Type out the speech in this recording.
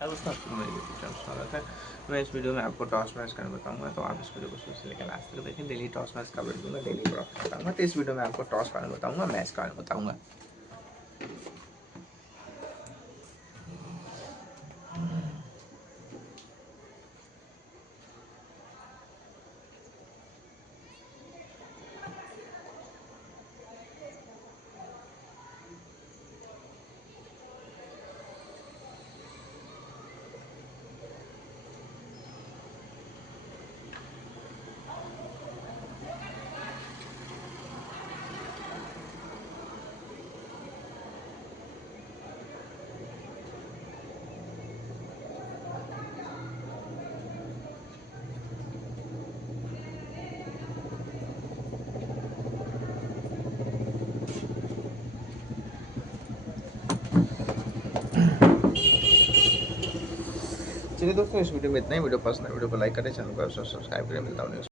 दोस्तों आपको मेरे यूट्यूब चैनल में स्वागत है। मैं इस वीडियो में आपको टॉस मैच करना बताऊंगा, तो आप इस वीडियो को शुरू से लेकर लास्ट तक देखें। डेली टॉस मैच का वीडियो मैं डेली प्रॉफिट बताऊंगा, तो इस वीडियो में आपको टॉस करना बताऊंगा, मैच करना बताऊंगा। चलिए दोस्तों, इस वीडियो में इतना ही। वीडियो पसंद है वीडियो को लाइक करें, चैनल को सब्सक्राइब करें। मिलता हूँ।